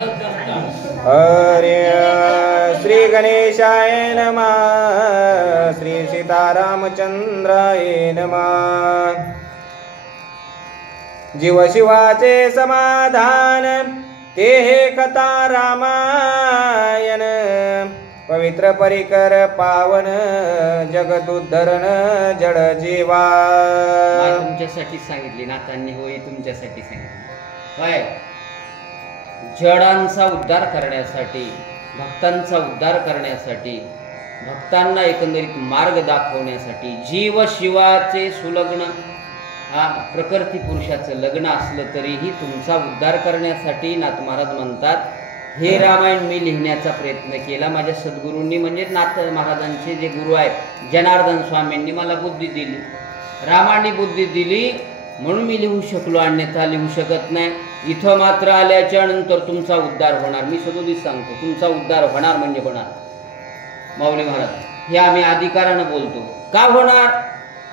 हरे श्री गणेशाय नमः। श्री सीतारामचंद्राय नमः। जीव शिवाचे समाधान ते हे कथा रामायण। पवित्र परिकर पावन जगत उद्धरण जड जीवा। तुमच्यासाठी सांगितली नातांनी होई तुमच्यासाठी सांगितली होय। जडांचा उद्धार करण्यासाठी भक्तांचा उद्धार करण्यासाठी भक्तांना एकंदरीत मार्ग दाखवण्यासाठी जीव शिवाचे सुलग्न प्रकृती पुरुषाचं लग्न असलं तरीही तुमचा उद्धार करण्यासाठी नाथ महाराज म्हणतात हे रामायण मी लिहिण्याचा प्रयत्न केला। माझ्या सद्गुरूंनी म्हणजे नाथ महाराजांचे जे गुरु आहेत जनार्दन स्वामींनी मला बुद्धी दिली, रामाने बुद्धी दिली म्हणून मी लिहू शकलो, अन्यथा लिहू शकत नाही। इथं मात्र आल्याच्या नंतर तुमचा उद्धार होणार। मी सदोदित सांगतो तुमचा उद्धार होणार म्हणजे होणार। माऊली महाराज हे आम्ही अधिकारानं बोलतो। का होणार?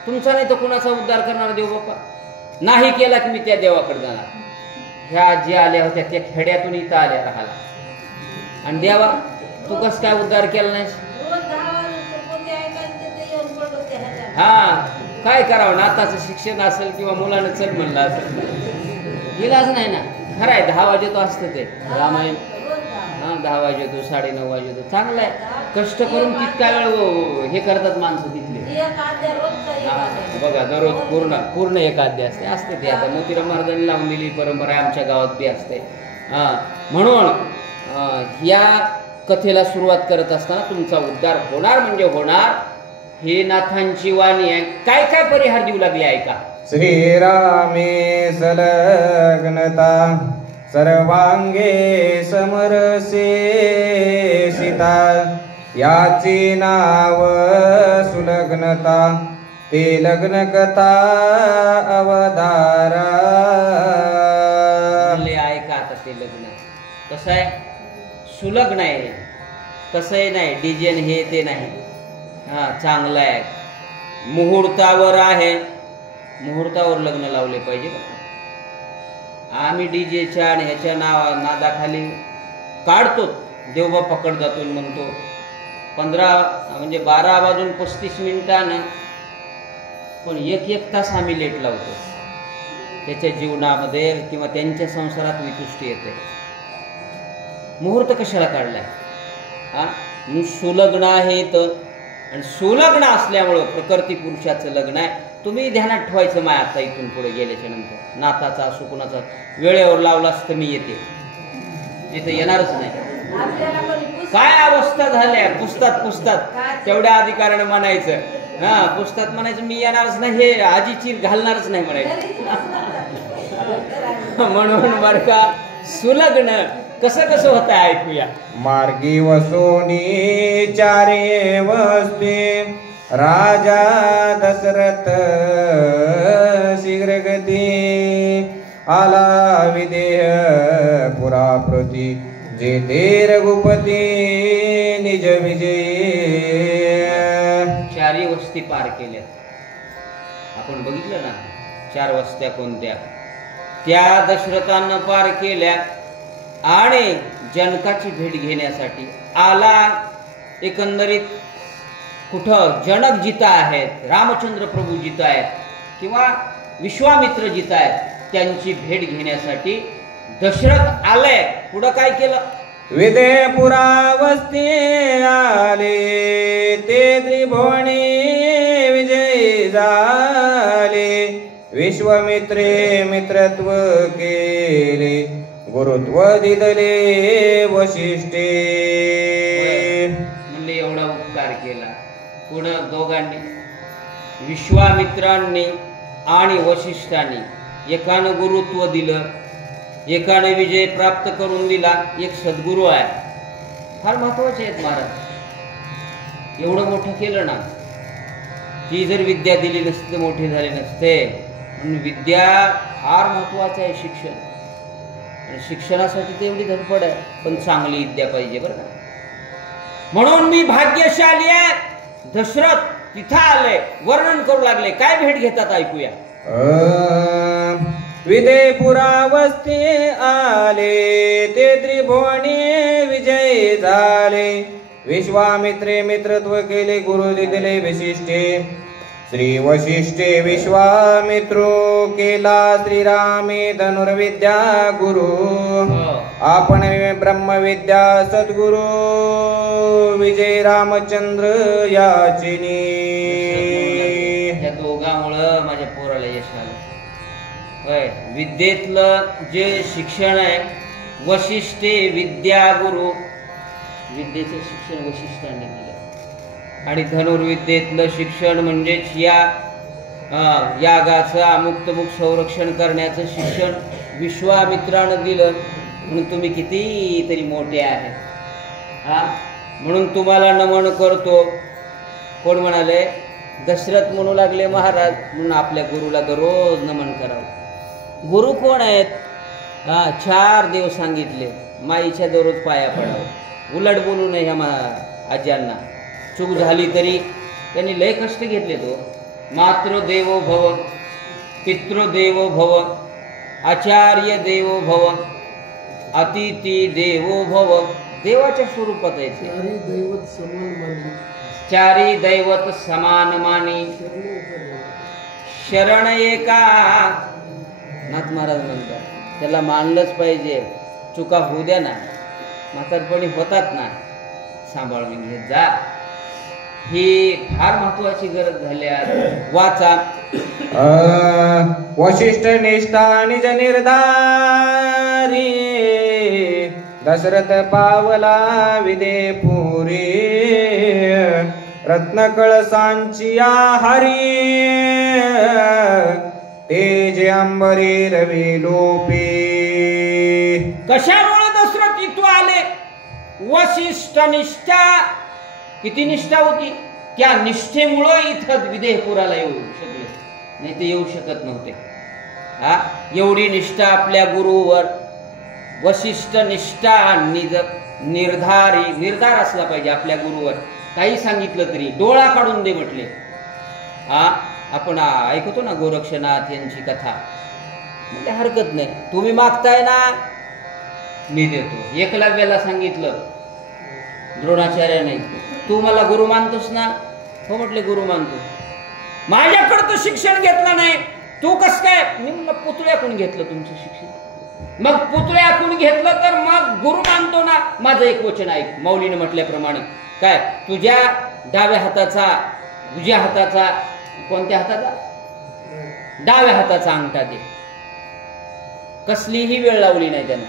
तुमचा नाही तर कुणाचा उद्धार करणार देव बाप्पा? नाही केला की मी त्या देवाकडे जाणार। ह्या ज्या आल्या होत्या त्या खेड्यातून इथं आल्या राहायला आणि देवा तू कस काय उद्धार केला नाहीस? हा काय करावं? नाताचं शिक्षण असेल किंवा मुलानं चल म्हणलं असेल इलाज नाही ना। खरं आहे 10 वाजेतो असतं ते रामायण। 10 वाजेतो 9:30 वाजेतो चांगलं आहे। कष्ट करून तितका वेळ हे करतात माणसं तिथले। बघा दररोज पूर्ण एक अध्याय असते ते आता मोतीराम महाराजांनी लावून दिली परंपरा आमच्या गावात बी असते। म्हणून या कथेला सुरुवात करत असताना तुमचा उद्धार होणार म्हणजे होणार हे नाथांची वाणी आहे। काय काय परिहार देऊ लागले ऐका। श्रीरामे संलग्नता सर्वांगे समरसे सीता। याची नाव सुलग्नता ते लग्न कथा अवधारा। ऐका आता ते लग्न कसं आहे? सुलग्न आहे, कसंही नाही डिझाईन हे ते नाही। चांगलं आहे, मुहूर्तावर आहे, मुहूर्तावर लग्न लावले पाहिजे। आम्ही डीजेच्या आणि ह्याच्या नादाखाली काढतो देवबा पकड जातो म्हणतो 12 वाजून 35 मिनिटानं पण एक तास आम्ही लेट लावतो। त्याच्या जीवनामध्ये किंवा त्यांच्या संसारात वितुष्टी येते। मुहूर्त कशाला काढलाय? सुलग्न आहे तर आणि सुलग्न असल्यामुळं प्रकृती पुरुषाचं लग्न आहे। तुम्ही ध्यानात ठेवायचं माय आता इथून पुढे गेल्याच्या नंतर नाताचा असो कुणाचा वेळेवर लावलाच तर मी येते येणारच नाही। काय अवस्था झाल्या पुस्तात तेवढ्या अधिकारानं म्हणायचं पुस्तात म्हणायचं मी येणारच नाही, हे आजी चीर घालणारच नाही म्हणायचं। म्हणून बर का सुलग्न कसं होतं ऐकूया। मार्गी वसोनी चारे वस्ते राजा दशरथ शीघ्रगती। आला विदेह पुराप्रती जेते रघुपती निज विजय। 4 वस्ती पार केल्या आपण बघितलं ना। 4 वस्त्या कोणत्या? त्या दशरथानं पार केल्या आणि जनकाची भेट घेण्यासाठी आला। एकंदरीत कुठं जनक जिथं आहेत, रामचंद्र प्रभू जिथं आहेत किंवा विश्वामित्र जिथं आहेत त्यांची भेट घेण्यासाठी दशरथ आले। पुढं काय केलं? विदेपुरावस्ती आले ते त्रिभुवनी विजयी झाले। विश्वामित्रे मित्रत्व केले गुरुत्व दिदले वशिष्ठे। म्हणले एवढा उपकार केला पुढं दोघांनी विश्वामित्रांनी आणि वशिष्ठांनी एकानं गुरुत्व दिलं एकाने विजय प्राप्त करून दिला। एक सद्गुरू आहे फार महत्वाचे आहेत महाराज। एवढं मोठं केलं ना ती जर विद्या दिली नसते मोठे झाले नसते। म्हणून विद्या फार महत्वाचं आहे शिक्षण। शिक्षणासाठी ते एवढी धडपड आहे पण चांगली विद्या पाहिजे बरं का। म्हणून मी भाग्यशाली आहे। दशरथ तिथं आले वर्णन करू लागले काय भेट घेतात ऐकूया। विदेपुरावस्थे आले ते त्रिभुवनी विजयी झाले. विश्वामित्रे मित्रत्व केले गुरु दिले विशिष्टे. श्री वशिष्ठे विश्वामित्रो केला श्रीरामे धनुर्विद्या गुरु. आपण ब्रह्मविद्या सद्गुरु विजय रामचंद्र याचिनी. या दोघांमुळं माझ्या पोराला यश आलं. होय, विद्येतलं जे शिक्षण आहे वशिष्ठे विद्या गुरु, विद्येचं शिक्षण वशिष्ठांनी दिलं. आणि धनुर्विद्येतलं शिक्षण म्हणजेच या यागाचं अमुक्तमुक संरक्षण करण्याचं शिक्षण विश्वामित्रानं दिलं. म्हणून तुम्ही किती तरी मोठे आहे. म्हणून तुम्हाला नमन करतो. कोण म्हणाले? दशरथ म्हणू लागले महाराज म्हणून आपल्या गुरुला दररोज नमन करावं. गुरु कोण आहेत? 4 देव सांगितले. माईच्या दररोज पाया पडावं, उलट बोलू नये ह्या आज्यांना. चूक झाली तरी त्यांनी लय कष्ट घेतले. तो मातृदेवो भव, पितृदेवो भव, आचार्य देवो भव, अतिथी देवो भव. देवाच्या स्वरूपात आहे ते. चारी दैवत समान मानी, शरण एका. नाथ महाराज म्हणतात त्याला मानलंच पाहिजे. चुका होऊ द्या ना, म्हातारपणी होतात ना, सांभाळून घेत जा. ही फार महत्वाची गरज झाली आहे. वाचा. वशिष्ठ निष्ठा निज निर्धारी दशरथ पावला विदेपुरी. रत्न कळसांची आहारी तेज अंबरी रवी लोपी. कशामुळे दशरथ इथं आले? वशिष्ठ निष्ठा. किती निष्ठा होती? त्या निष्ठेमुळं इथं विदेहपुराला येऊ शकले, नाही ते येऊ शकत नव्हते. एवढी निष्ठा आपल्या गुरुवर. वशिष्ठ निष्ठा निर्धार असला पाहिजे आपल्या गुरुवर. काही सांगितलं तरी डोळा काढून दे म्हटले. आपण ऐकतो ना गोरक्षनाथ यांची कथा, म्हणजे हरकत नाही. तुम्ही मागताय ना, मी देतो. एकलव्याला सांगितलं द्रोणाचार्याने, तू मला गुरु मानतोस ना? हो म्हटले, गुरु मानतो. माझ्याकडं तर शिक्षण घेतलं नाही, तू कस काय? मी म्हणलं पुतळ्याकडून घेतलं तुमचं शिक्षण. मग पुतळ्याकडून घेतलं तर मग गुरु मानतो ना? माझं एक वचन ऐक. माऊलीने म्हटल्याप्रमाणे काय, तुझ्या डाव्या हाताचा, उजव्या हाताचा, कोणत्या हाताचा? डाव्या हाताचा अंगठा दे. कसलीही वेळ लावली नाही त्यानं.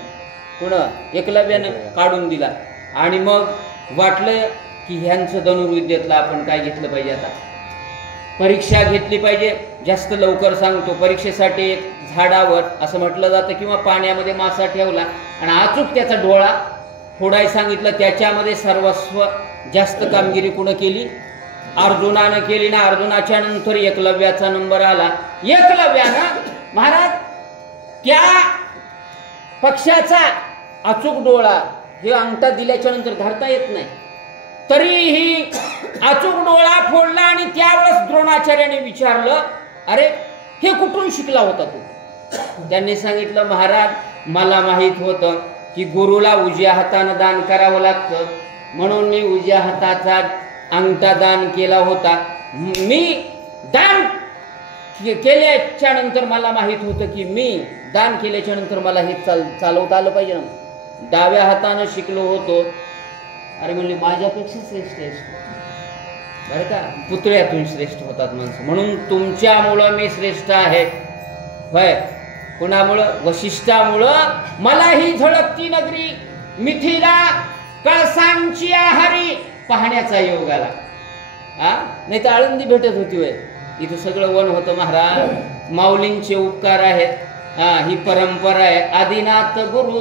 पुन्हा एकलव्यानं काढून दिला. आणि मग वाटलं की ह्यांचं धनुर्विद्येतलं आपण काय घेतलं पाहिजे. आता परीक्षा घेतली पाहिजे. जास्त लवकर सांगतो, परीक्षेसाठी एक झाडावर असं म्हटलं जातं किंवा पाण्यामध्ये मासा ठेवला आणि अचूक त्याचा डोळा फोडायला सांगितलं. त्याच्यामध्ये सर्वस्व जास्त कामगिरी कुणं केली? अर्जुनानं केली ना. अर्जुनाच्या नंतर एकलव्याचा नंबर आला. एकलव्यानं महाराज त्या पक्षाचा अचूक डोळा हे अंगठा दिल्याच्या नंतर धरता येत नाही, तरीही अचूक डोळा फोडला. आणि त्यावेळेस द्रोणाचार्याने विचारलं, अरे हे कुठून शिकला होता तू? त्यांनी सांगितलं, महाराज मला माहित होतं की गुरुला उजव्या हातानं दान करावं लागतं, म्हणून मी उजव्या हाताचा अंगठा दान केला होता. मी दान केल्याच्या नंतर मला माहित होतं की मी दान केल्याच्या नंतर मला हे चालवता आलं पाहिजे ना. डाव्या हातानं शिकलो होतो. अरे म्हणले माझ्यापेक्षा श्रेष्ठ आहेस बरं का. पुतळ्यातून श्रेष्ठ होतात माणसं. म्हणून तुमच्यामुळं मी श्रेष्ठ आहे. होय, कुणामुळं? वशिष्ठामुळं. मला ही झळकती नगरी मिथिला कळसांची आहारी पाहण्याचा योग आला. नाही तर आळंदी भेटत होती वय. इथं सगळं वन होतं महाराज. माऊलींचे उपकार आहेत. ही परंपरा आहे. आदिनाथ गुरु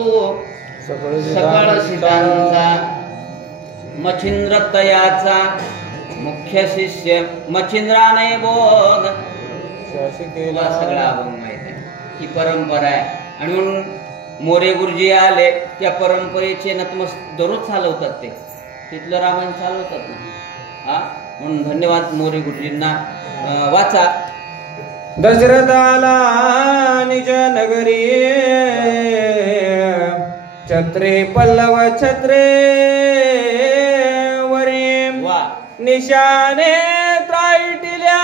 सकळ सिद्धांचा, मच्छिंद्र तयाचा मुख्य शिष्य मच्छिंद्राने बोध. सगळा अभंग माहित आहे. ही परंपरा आहे. आणि म्हणून मोरे गुरुजी आले, त्या परंपरेचे नतमस्तक दररोज चालवतात. ते तिथलं रामायण चालवतात ना. म्हणून धन्यवाद मोरे गुरुजींना. वाचा. दशरथ आला निज नगरी, छत्रे पल्लव छत्रे वरी, वा निशाने त्राईटिल्या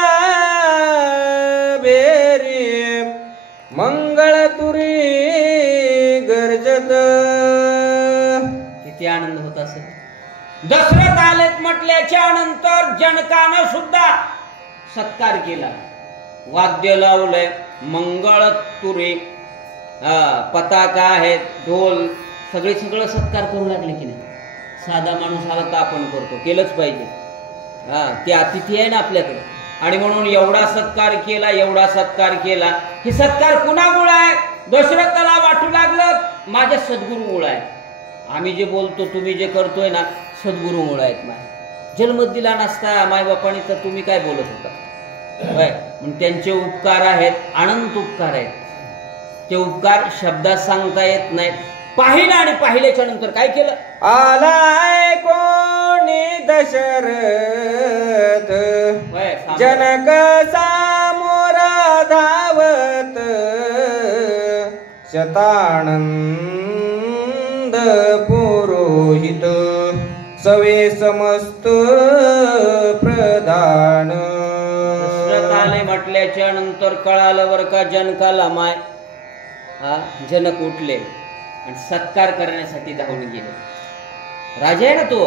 बेरी, मंगळ तुरी गर्जत. किती आनंद होत असेल. दशरथ आलेत म्हटल्याच्या नंतर जनकानं सुद्धा सत्कार केला, वाद्य लावलंय, मंगळ तुरे, पताका आहेत, ढोल, सगळं सत्कार करू लागले की नाही. साधा माणूस आला तर आपण करतो, केलंच पाहिजे. ते अतिथी आहे ना आपल्याकडे, आणि म्हणून एवढा सत्कार केला, एवढा सत्कार केला. हे सत्कार कुणामुळे आहे? दशरथाला वाटू लागलं माझ्या सद्गुरूमुळे आहे. आम्ही जे बोलतो, तुम्ही जे करतोय ना, सद्गुरूमुळे आहेत. माझ्या जन्म दिला नसता मायबापाने तर तुम्ही काय बोलत होता. म्हणून त्यांचे उपकार आहेत, अनंत उपकार आहेत. ते उपकार शब्दात सांगता येत नाहीत. पाहिलं, आणि पाहिल्याच्या नंतर काय केलं? आलाय कोणी दशरथ, जनक सामोरा धावत, शतानंद पुरोहित, सवे समस्त प्रधान. दशरथ आले म्हटल्याच्या नंतर कळालं बर का जनकाला. माय जनक उठले आणि सत्कार करण्यासाठी धावून गेले. राजा आहे ना तो,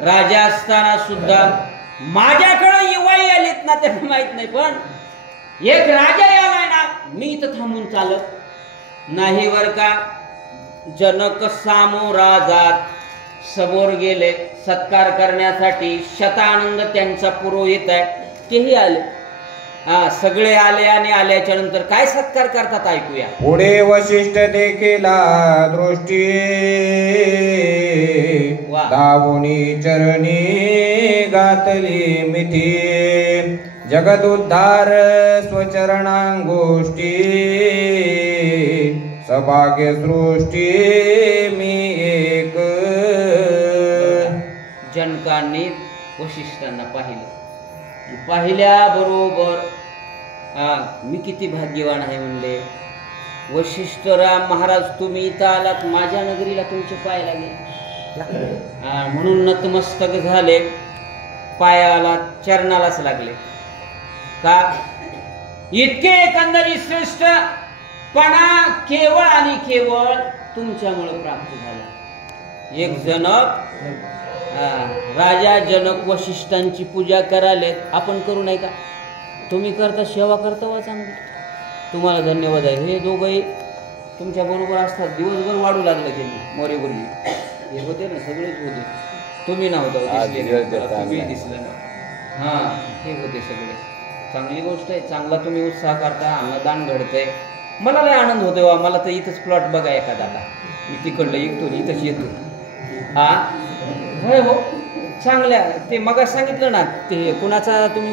राजा असताना सुद्धा माझ्याकडे युवाई आलीत ना, त्यांना माहित नाही, पण एक राजा यालाय ना, मी इथं थांबून चालत नाही बर का. जनक सामोरा जात, समोर गेले सत्कार करण्यासाठी. शतानंद त्यांचा पुरोहित आहे, तेही आले. सगळे आले, आणि आल्याच्या नंतर काय सत्कार करतात ऐकूया. पुढे वशिष्ठ देखीला दृष्टी, दावुनी चरणी घातली मिठी, जगदुद्धार स्वचरणांगोष्टी, सभाग्य सृष्टी मी एक. जनकांनी वशिष्ठांना पाहिलं, पाहिल्या बरोबर मी किती भाग्यवान आहे म्हणले. वशिष्ठराम महाराज, तुम्ही इथं आलात माझ्या नगरीला, तुमचे पाय लागले. म्हणून नतमस्तक झाले, पायाला चरणालाच लागले. का? इतके एकंदरीत श्रेष्ठ पणा केवळ आणि केवळ तुमच्यामुळे प्राप्त झाला. एक जनक, राजा जनक वशिष्ठांची पूजा करायलेत, आपण करू नाही का? तुम्ही करता, सेवा करता, वा चांगली, तुम्हाला धन्यवाद आहे. हे दोघंही तुमच्या बरोबर असतात. दिवसभर वाढू लागलं त्यांनी, मोरे बोलली हे होते ना, सगळेच होते. तुम्ही नव्हता, तुम्ही दिसलं ना. हे होते सगळे. चांगली गोष्ट आहे, चांगला तुम्ही उत्साह करता, अन्नदान घडतंय. मला लय आनंद होतोय. मला तर इथंच प्लॉट बघा एखादा, मी तिकडलं येतो, इथंच येतो. होय हो, चांगल्या. ते मग सांगितलं ना, ते कुणाचा तुम्ही